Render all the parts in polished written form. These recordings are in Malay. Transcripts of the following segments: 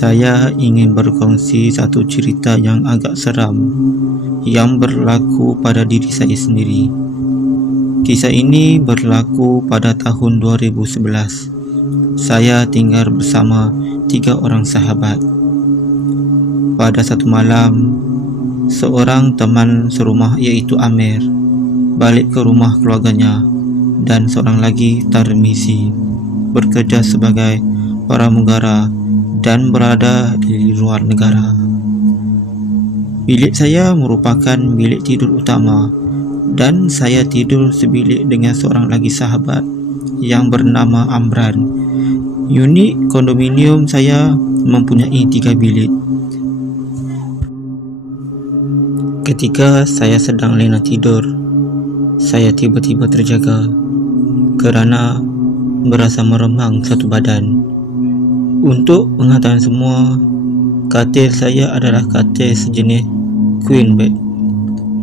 Saya ingin berkongsi satu cerita yang agak seram yang berlaku pada diri saya sendiri. Kisah ini berlaku pada tahun 2011. Saya tinggal bersama 3 orang sahabat. Pada satu malam, seorang teman serumah iaitu Amir balik ke rumah keluarganya dan seorang lagi Tarmizi bekerja sebagai pramugara dan berada di luar negara. Bilik saya merupakan bilik tidur utama dan saya tidur sebilik dengan seorang lagi sahabat yang bernama Amran. Unit kondominium saya mempunyai 3 bilik. Ketika saya sedang lena tidur, saya tiba-tiba terjaga kerana berasa meremang satu badan. Untuk pengetahuan semua, katil saya adalah katil sejenis queen bed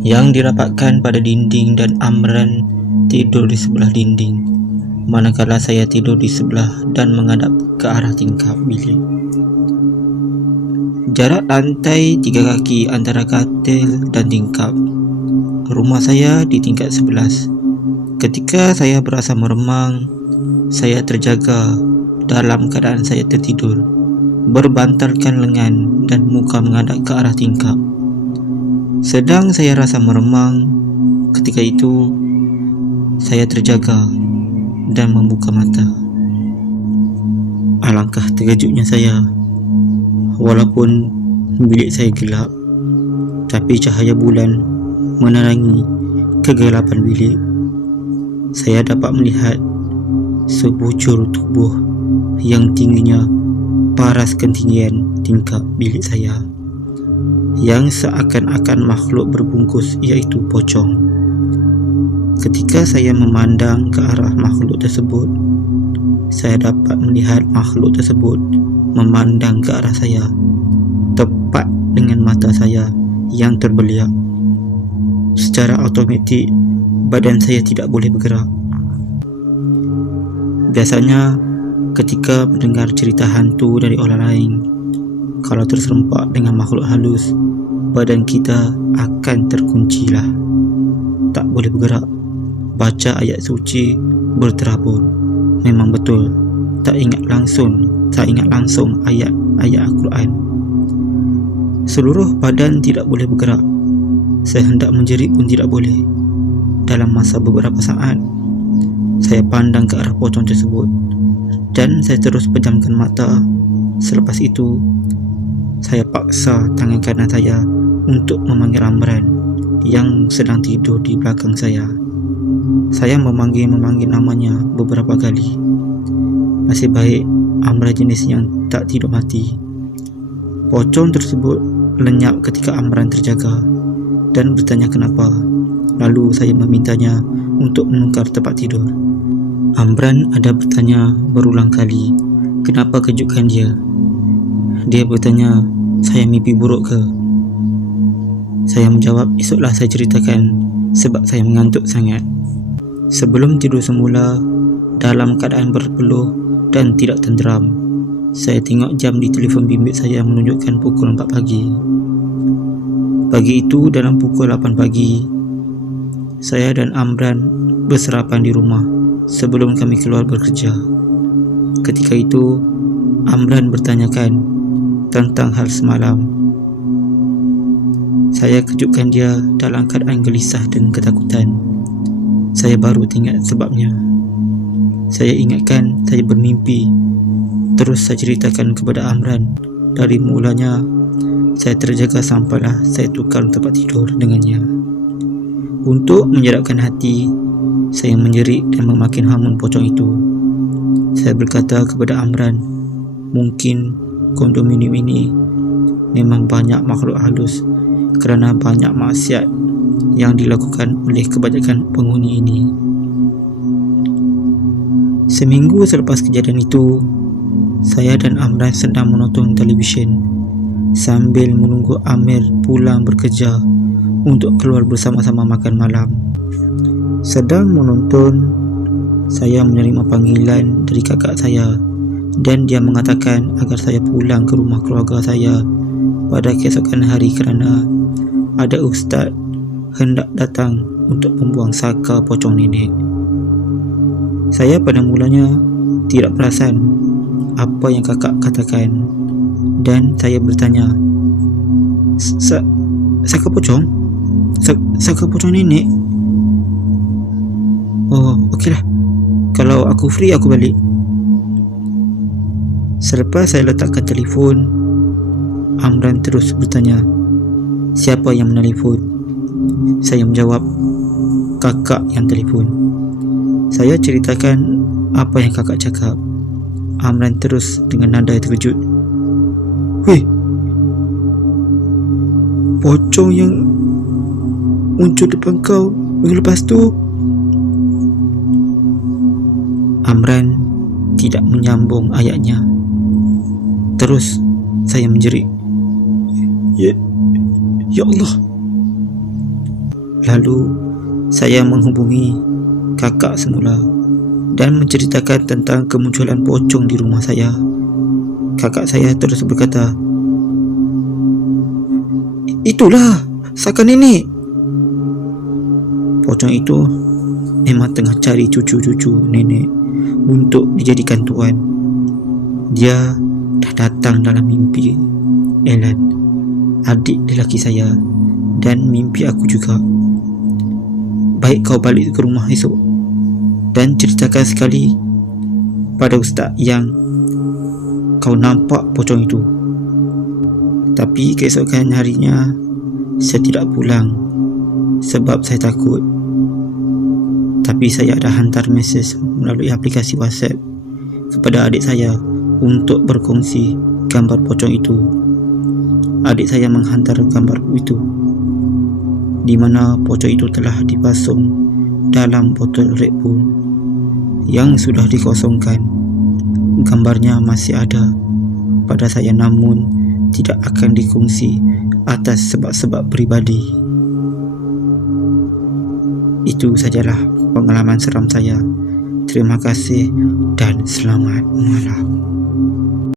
yang dirapatkan pada dinding dan Amran tidur di sebelah dinding, manakala saya tidur di sebelah dan menghadap ke arah tingkap bilik. Jarak lantai 3 kaki antara katil dan tingkap. Rumah saya di tingkat 11. Ketika saya berasa meremang, saya terjaga dalam keadaan saya tertidur, berbantalkan lengan dan muka menghadap ke arah tingkap. Sedang saya rasa meremang, ketika itu saya terjaga dan membuka mata. Alangkah terkejutnya saya. Walaupun bilik saya gelap, tapi cahaya bulan menerangi kegelapan bilik. Saya dapat melihat sebujur tubuh yang tingginya paras ketinggian tingkap bilik saya, yang seakan-akan makhluk berbungkus iaitu pocong. Ketika saya memandang ke arah makhluk tersebut, saya dapat melihat makhluk tersebut memandang ke arah saya, tepat dengan mata saya yang terbeliak. Secara automatik, badan saya tidak boleh bergerak. Biasanya, ketika mendengar cerita hantu dari orang lain, kalau terserempak dengan makhluk halus, badan kita akan terkuncilah, tak boleh bergerak. Baca ayat suci berterabur. Memang betul, tak ingat langsung ayat-ayat Al-Quran. Seluruh badan tidak boleh bergerak. Saya hendak menjerit pun tidak boleh. Dalam masa beberapa saat, saya pandang ke arah pocong tersebut dan saya terus pejamkan mata. Selepas itu, saya paksa tangan kanan saya untuk memanggil Amran yang sedang tidur di belakang saya. Saya memanggil namanya beberapa kali. Nasib baik Amran jenis yang tak tidur mati. Pocong tersebut lenyap ketika Amran terjaga dan bertanya kenapa. Lalu saya memintanya untuk menukar tempat tidur. Amran ada bertanya berulang kali kenapa kejutkan dia. Dia bertanya, saya mimpi buruk ke? Saya menjawab, esoklah saya ceritakan sebab saya mengantuk sangat. Sebelum tidur semula, dalam keadaan berpeluh dan tidak tenteram, saya tengok jam di telefon bimbit saya menunjukkan pukul 4 pagi. Pagi itu dalam pukul 8 pagi, saya dan Amran berserapan di rumah sebelum kami keluar bekerja. Ketika itu, Amran bertanyakan tentang hal semalam. Saya kejutkan dia dalam keadaan gelisah dan ketakutan. Saya baru teringat sebabnya. Saya ingatkan saya bermimpi. Terus saya ceritakan kepada Amran. Dari mulanya, saya terjaga sampailah saya tukar tempat tidur dengannya. Untuk menyedapkan hati, saya menjerit dan memakin hamun pocong itu. Saya berkata kepada Amran, mungkin kondominium ini memang banyak makhluk halus kerana banyak maksiat yang dilakukan oleh kebanyakan penghuni ini. Seminggu selepas kejadian itu, saya dan Amran sedang menonton televisyen sambil menunggu Amir pulang bekerja untuk keluar bersama-sama makan malam. Sedang menonton, saya menerima panggilan dari kakak saya dan dia mengatakan agar saya pulang ke rumah keluarga saya pada keesokan hari kerana ada ustaz hendak datang untuk membuang saka pocong nenek. Saya pada mulanya tidak perasan apa yang kakak katakan dan saya bertanya, Saka pocong? Saka pocong nenek? Oh, okeylah. Kalau aku free, aku balik. Selepas saya letakkan telefon, Amran terus bertanya, siapa yang menelefon? Saya menjawab, kakak yang telefon. Saya ceritakan apa yang kakak cakap. Amran terus dengan nada terkejut, weh, pocong yang muncul depan kau minggu lepas tu? Amran tidak menyambung ayatnya. Terus saya menjerit, Ya Allah. Lalu saya menghubungi kakak semula dan menceritakan tentang kemunculan pocong di rumah saya. Kakak saya terus berkata, itulah Saka nenek. Pocong itu memang tengah cari cucu-cucu nenek untuk dijadikan tuan. Dia dah datang dalam mimpi Elan, adik lelaki saya, dan mimpi aku juga. Baik kau balik ke rumah esok dan ceritakan sekali pada ustaz yang kau nampak pocong itu. Tapi keesokan harinya saya tidak pulang sebab saya takut. Tapi saya ada hantar mesej melalui aplikasi WhatsApp kepada adik saya untuk berkongsi gambar pocong itu. Adik saya menghantar gambar itu di mana pocong itu telah dipasung dalam botol Red Bull yang sudah dikosongkan. Gambarnya masih ada pada saya namun tidak akan dikongsi atas sebab-sebab peribadi. Itu sajalah pengalaman seram saya. Terima kasih dan selamat malam.